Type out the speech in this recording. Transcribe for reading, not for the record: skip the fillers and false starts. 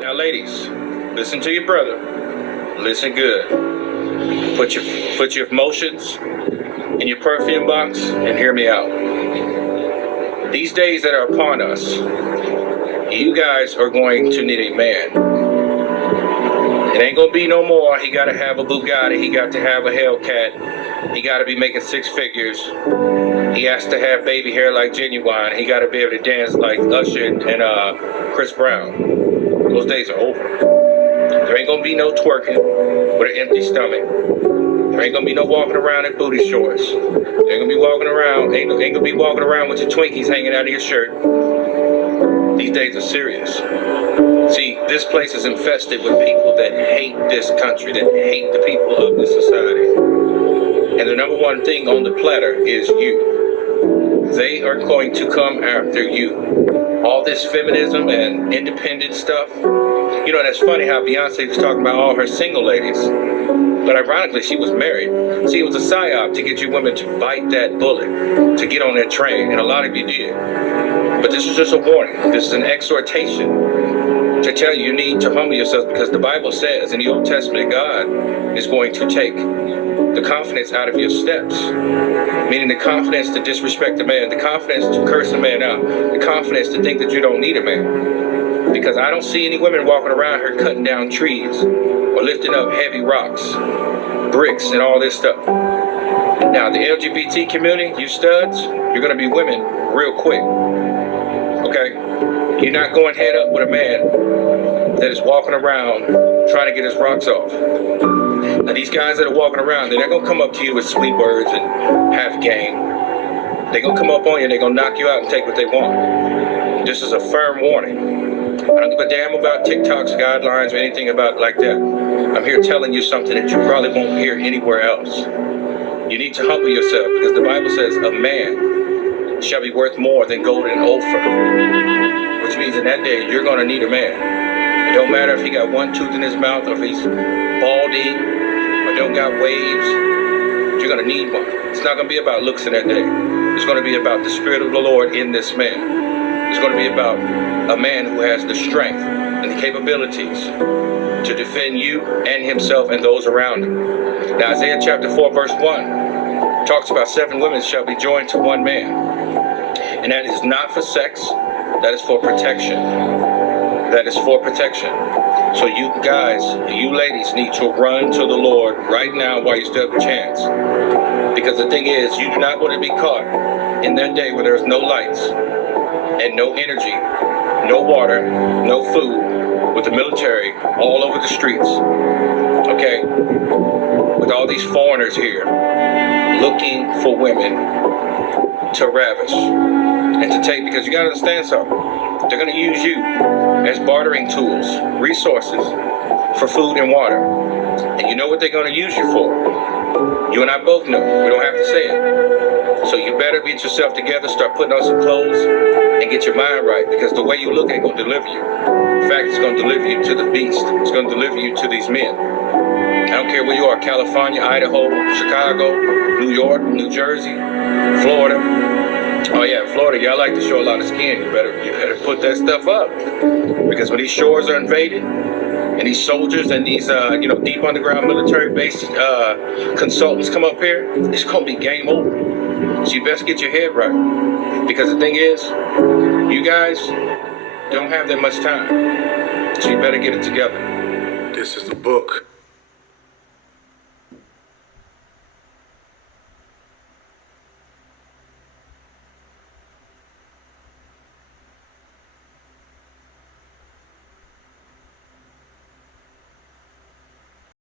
Now, ladies, listen to your brother. Listen good. Put your emotions in your perfume box and hear me out. These days that are upon us, you guys are going to need a man. It ain't gonna be no more. He gotta have a Bugatti. He got to have a Hellcat. He gotta be making 6 figures. He has to have baby hair like Genuine. He gotta be able to dance like Usher and Chris Brown. Those days are over. There ain't gonna be no twerking with an empty stomach. There ain't gonna be no walking around in booty shorts. There ain't gonna be walking around. Ain't gonna be walking around with your Twinkies hanging out of your shirt. These days are serious. See, this place is infested with people that hate this country, that hate the people of this society. And the number one thing on the platter is you. They are going to come after you. All this feminism and independent stuff. You know, that's funny how Beyonce was talking about all her single ladies. But ironically, she was married. See, it was a psyop to get you women to bite that bullet, to get on that train. And a lot of you did. But this is just a warning. This is an exhortation to tell you need to humble yourselves, because the Bible says in the Old Testament, God is going to take the confidence out of your steps, meaning the confidence to disrespect a man, the confidence to curse a man out, the confidence to think that you don't need a man. Because I don't see any women walking around here cutting down trees or lifting up heavy rocks, bricks, and all this stuff. Now, the LGBT community, you studs, you're going to be women real quick. Okay? You're not going head up with a man that is walking around trying to get his rocks off. Now, these guys that are walking around, they're not going to come up to you with sweet words and half game. They're going to come up on you and they're going to knock you out and take what they want. This is a firm warning. I don't give a damn about TikTok's guidelines or anything about like that. I'm here telling you something that you probably won't hear anywhere else. You need to humble yourself, because the Bible says a man shall be worth more than gold and Ophir. Which means in that day, you're going to need a man. It don't matter if he got one tooth in his mouth, or if he's balding, or don't got waves. You're going to need one. It's not going to be about looks in that day. It's going to be about the Spirit of the Lord in this man. It's going to be about a man who has the strength and the capabilities to defend you and himself and those around him. Now, Isaiah chapter 4, verse 1 talks about 7 women shall be joined to one man. And that is not for sex. That is for protection. That is for protection. So you guys, you ladies need to run to the Lord right now while you still have a chance. Because the thing is, you do not want to be caught in that day where there's no lights and no energy, no water, no food, with the military all over the streets. Okay? With all these foreigners here looking for women to ravish and to take, because you got to understand something. They're going to use you as bartering tools, resources for food and water. And you know what they're going to use you for. You and I both know. We don't have to say it. So you better get yourself together, start putting on some clothes, and get your mind right, because the way you look ain't going to deliver you. In fact, it's going to deliver you to the beast. It's going to deliver you to these men. I don't care where you are, California, Idaho, Chicago, New York, New Jersey, Florida. Oh yeah, Florida, y'all like to show a lot of skin. You better put that stuff up, because when these shores are invaded and these soldiers and these deep underground military base consultants come up here, it's gonna be game over. So you best get your head right, because the thing is, you guys don't have that much time. So you better get it together. This is the book.